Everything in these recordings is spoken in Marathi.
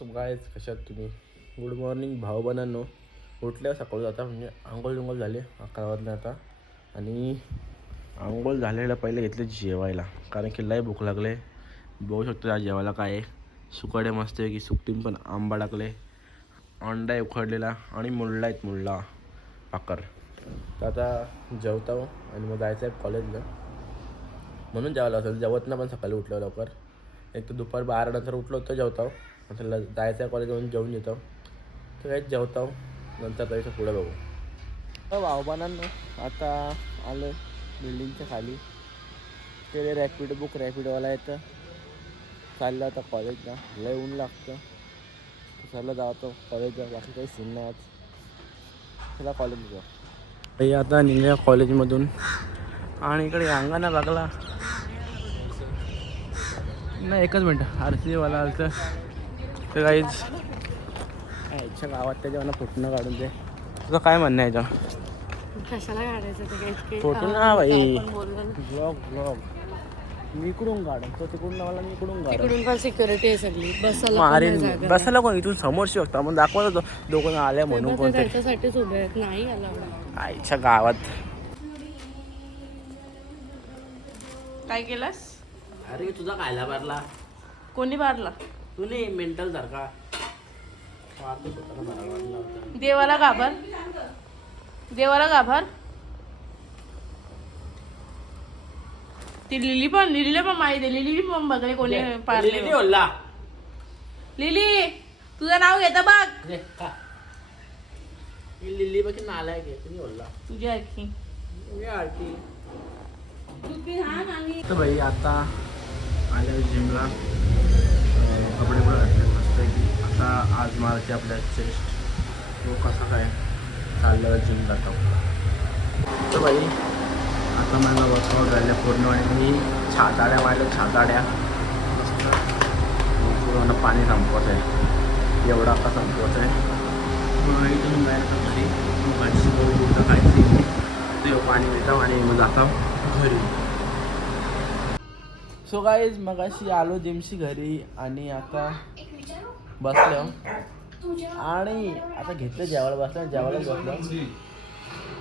व्हॉट्सअप गायज, कशात तुम्ही? गुड मॉर्निंग भाऊ बनांनो. उठल्या सकाळी आता म्हणजे आंघोळ झाले 11 वाजले आता. आणि आंघोळ झालेलं पहिले घेतले जेवायला, कारण की लय भूक लागले. बघू शकतो आज जेवायला काय आहे. सुकाडे मस्त आहे की सुकटीन पण आंबा टाकले, अंडा आहे उखडलेला आणि मुळला आहेत मुळला पाकर. तर आता जेवतो आणि मग जायचं आहे कॉलेजला, म्हणून जेवायला असेल. जेवत ना पण सकाळी उठलं लवकर. एक तर दुपार 12 नंतर उठलो होतो जेवतो. म्हटलं जायचं आहे कॉलेजवरून जेवून येतो. तर काहीच जेवतो, नंतर जायचं पुढे बघू. तर भावबानांनो आता आलो बिल्डिंगच्या खाली. ते रॅपिडो बुक रॅपिडोवाला येतं. चाललं आता कॉलेजला, लय ऊन लागतं. चाललं जातो कॉलेजला, बाकी काही सीन नाही आज. चला कॉलेजला जाऊ. आता निघल्या कॉलेजमधून आणि इकडे अंगाना लागला नाही. एकच मिनटं, आरसीवाला आलं तर काहीच याच्या गावात त्याच्या मला फोटो काढून दे. तुझं काय म्हणणं आहे याच्या? कशाला काढायचं ते काही फोटो ना भाई, ब्लॉग मी इकडून काढून तो तिकडून लावला, मी इकडून काढून. तिकडून पण सिक्युरिटी आहे सगळी, बसायला बसायला कोण इथून समोर शकता मग दाखवत होतो दोघं आल्या म्हणून. कोणत्या त्याच्यासाठीच उभे आहेत, नाही आला आईच्या गावात. काय केलास? अरे तुझा खायला भरला कोणी मारला? तू नाही मेंटल सारखा. देवाला घाबर, देवाला घाबर. ती लिलीला पण माहिती आहे. लिली पण बघले कोणी पारले. लिली तुझं नाव घेता बघ. लिली बघ नालायक आहे, तुम्ही बोलला तुझ्या आणखी तर भाई आता आल्या जिमला. कपडे पण घातले मस्त की. आता आज मारते आपल्या चेस्ट. तो कसा काय चालल्यावर जिम जातो. तर भाई आता मला वर्कआउट झाले पूर्ण आणि मी छाताड्या मारल्या. छाताड्या मस्त पूर्ण पाणी संपवत आहे, एवढा का संपवत आहे. इथून जायचं घरी, भाजी कुठं खायची ते पाणी मिळतं आणि मग जातो घरी. सो गाईज मग अशी आलो जिमशी घरी आणि आता बसलो आणि आता घेतलं जेवायला. बसलं जेवायला बसलो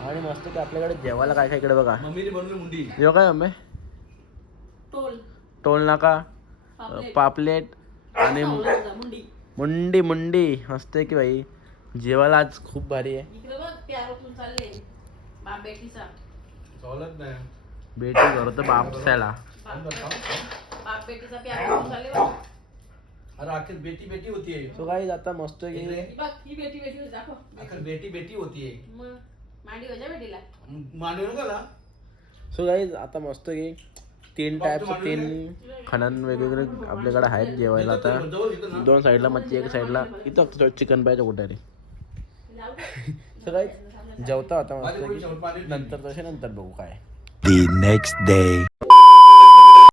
आणि मस्त की आपल्याकडे जेवायला काय काय इकडे बघा. जेव्हा काय मम्मी? टोल नाका, पापलेट आणि मुंडी मस्त की भाई. जेवायला आज खूप भारी आहे. बेटी घर तर बापसायला. अरे आखिर बेटी बेटी होती है. सो गाइस आता मस्त की आखिर बेटी बेटी होती है. मांडू नको ना. सो गाइस आता मस्त की 3 खाणं वेगवेगळे आपल्याकडे आहेत जेवायला. आता 2 साईडला मच्छी, 1 साईडला इथं चिकन पाहिजे कुठे. सो गाइस जेवता होता मस्त. नंतर तसे नंतर बघू काय. The next day.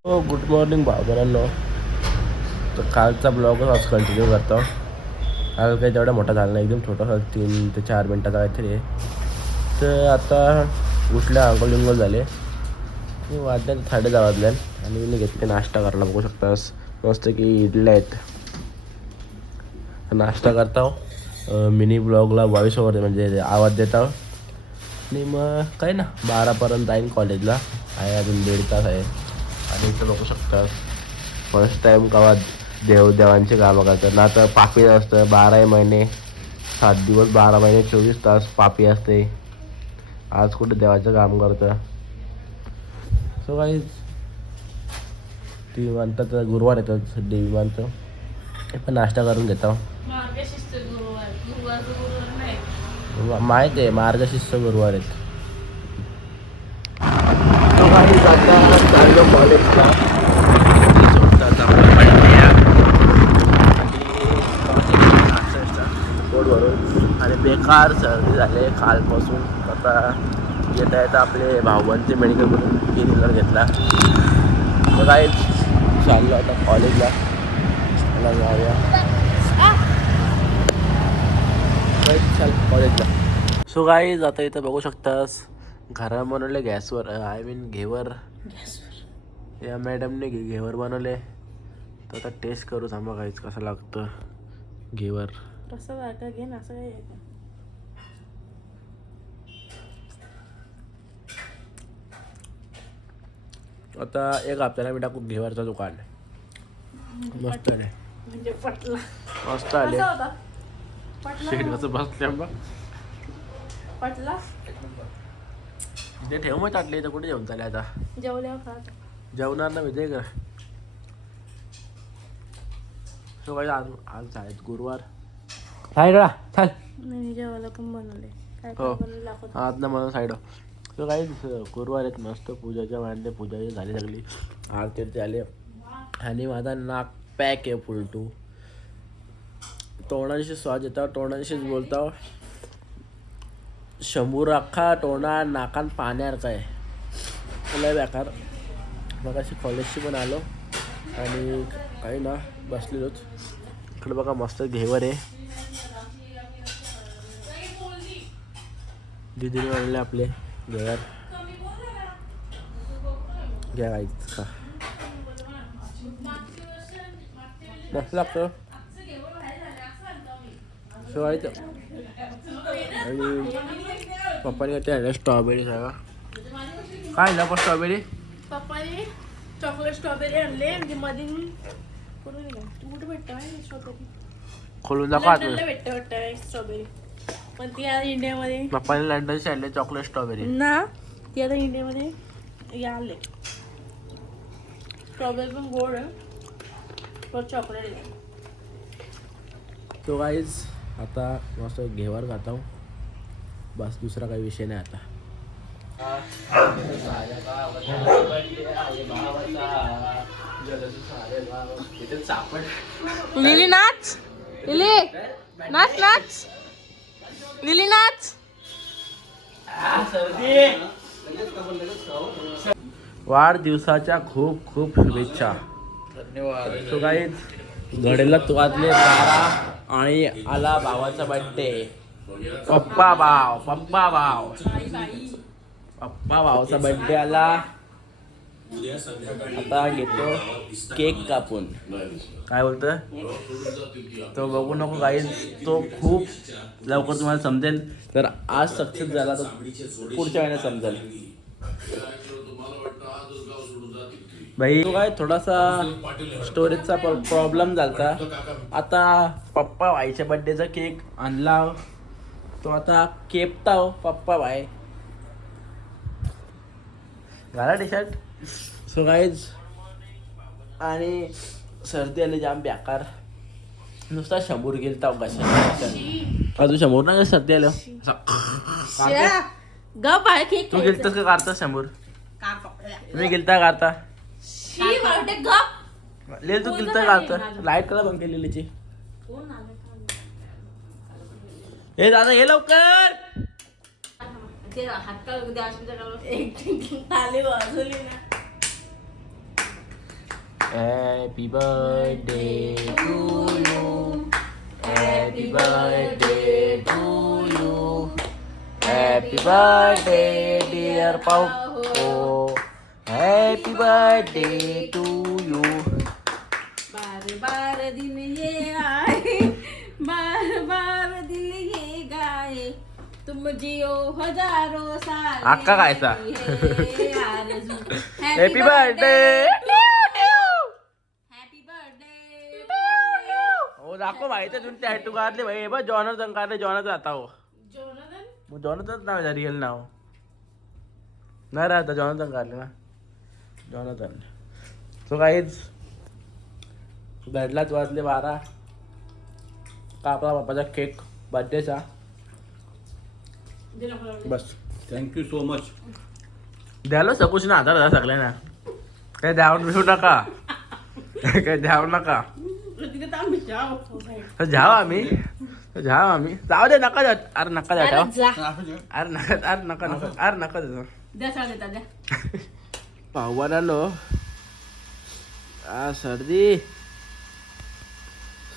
हो गुड मॉर्निंग भावबरांनो. तर कालचा ब्लॉगच आज कंटिन्यू करतो. काल काही तेवढा मोठा झाला नाही, एकदम छोटासा 3 ते 4 मिनटाचा काहीतरी आहे. तर आता उठल्या, आंघोळ झाले, वाजल्या 10:30 वाजल्या आणि मी घेतले नाश्ता करायला. बघू शकतास मस्त की इडल्या आहेत. नाश्ता करता मिनी ब्लॉगला व्हॉइस ओव्हर म्हणजे आवाज देता. आणि मग काय ना 12पर्यंत जाईन कॉलेजला. आहे अजून 1.5 तास आहे. आणि इथं बघू शकता फर्स्ट टाईम गावात देवांचे कामं करतात ना. तर पापी असतं 12 महिने 7 दिवस 12 महिने 24 तास पापी असते. आज कुठे देवाचं काम करतं. सो गाईज ती म्हणतात गुरुवार येतात देवी मानतं. ते पण नाश्ता करून घेतो. माहीत आहे मार्गशीर्ष गुरुवार आहेत. कॉलेजला पोट भरून आणि बेकार सर्दी झाले कालपासून. आता येता येता आपले भाऊबांचे मेडिकलमधून इनहेलर घेतला. तर काय चाललो आता कॉलेजला. मला जाऊया चल कॉलेजला. सो गाईज आता इथं बघू शकतास घरा बनवले गॅसवर, आय मीन घेवर. या मॅडमने घेवर बनवले. तर आता टेस्ट करू थांबा काहीच कसं लागतं. घेवर. कसं जायचं घे ना असं काय आहे. आता एक हप्त्याला मी टाकू घेवरचं दुकान. मस्त आहे. म्हणजे पटला मस्त आले. कसा होता पटला शेड कसं बसल्या बा. पटला इथे ठेव मग टाकले तर कुठे जेवण चालले आता. जेवल्यावर खात जेवणार ना विजय का. सो काय आज आज आहेत गुरुवार. साईड चाल. नाही जेवायला पण बनवले काय हो. काय बनवलं दाखवतो. आज ना मला साईड. सो काही गुरुवार आहेत मस्त पूजाच्या वाढले पूजा झाली सगळी आरती आले आणि माझा नाक पॅक आहे फुल टू. तोंडांशी स्वाद येतो तोंडांशीच बोलतो. शंभूर अख्खा तोंडा नाकान पाण्यासारखं आहे. लय बेकार. मग अशी कॉलेजची पण आलो आणि काही ना बसलेलोच. इकडे बघा मस्त घेवर आहे. दीदीने बनवले आपले घेवर. घ्या काहीच खा. मस्त लागतं. शिवायचं आणि पप्पाने काय स्ट्रॉबेरी सगळं काय ना पण स्ट्रॉबेरी पप्पाने चॉकलेट स्ट्रॉबेरी आणले आणि मध्ये करून कुठे भेटतं स्ट्रॉबेरी खोलून दाखवा. लंडनला भेटतं वाटतं स्ट्रॉबेरी पण ती आता इंडियामध्ये पप्पाने लंडनचे आणले चॉकलेट स्ट्रॉबेरी ना ती आता इंडियामध्ये या आले. स्ट्रॉबेरी पण गोड आहे पण चॉकलेट आहे. तो गाईज आता मस्त घेवर खाता हूँ. बस दुसरा काही विषय नाही आता. लिली नाच लिली नाच नाच लिली नाच. वाढदिवसाच्या खूप खूप शुभेच्छा. धन्यवाद. सो गाईज घडीला तुवातले 12 आणि आला भावाचा बर्थडे. पप्पा भावाचा बर्थडे आला. आता घेतो केक कापून. काय बोलतं तो बघू नको गाईज. तो खूप लवकर तुम्हाला समजेल. तर आज सक्सेस झाला तर पुढच्या वेळेला समजेल. भाई तो काय थोडासा स्टोरेजचा प्रॉब्लेम झाला. आता पप्पा भाईच्या बर्थडेचा केक आणला. तो आता केपटाव पप्पा भाई घाला टी शर्ट. सो गाईज आणि सर्दी आली जाम बेकार. नुसता शंभूर गेलता कशा अजून शंभूर ना सर्दी आलं. गप आहे केक तू गेलतास का काढतास शंभूर. मी गेलता काढता लेल. तू गेलता काढता लाईट कला बंद केलेलीची. हे दादा हे लवकर. Happy birthday to you. Happy birthday to you. Happy birthday dear पाऊ. Happy birthday to you. बार बार दिन ये आए बार बार दिल ये गाए तुम जियो हजारों साल. अक्का गायचा. Happy birthday. Happy birthday. हो दाखव माहिती आहे. तुम्ही टॅटू काढले भाई. बघ जॉनर्थन काढले. जॉनर्थन आता हो जोनाथन जॉनर्थन नाव आहे रिअल नाव नाही राहता. जॉनर्थन काढले ना जॉनर्थन. सो काहीच घडलाच वाजले 12. कापला बापाचा केक बर्थडेचा. बस थँक्यू सो मच. द्यायला सकोश ना आधार झाला सगळ्यांना. काही द्यावं मिळू नका. काही द्यावं नका. जाव आम्ही जाऊ दे. नका द्या. अरे नका द्या. अरे नका द्या. पाहुवानानो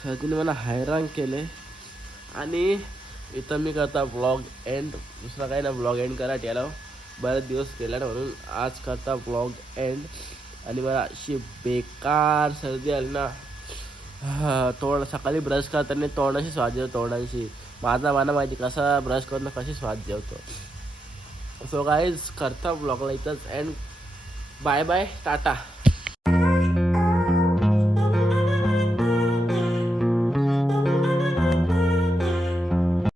सर्दीने मला हैराण केले. आणि इथं मी करता ब्लॉग एंड. दुसरा काही ना ब्लॉग एंड करा याला. बरेच दिवस केला ना म्हणून आज करता ब्लॉग एंड. आणि मला अशी बेकार सर्दी आली ना तोंड सकाळी ब्रश करताना तोंडाशी स्वाद येतो तोंडाशी. माझा मला माहिती कसा ब्रश करणं कशी स्वाद जेवतो. सो गाईज करता ब्लॉगला इथंच अँड बाय बाय टाटा.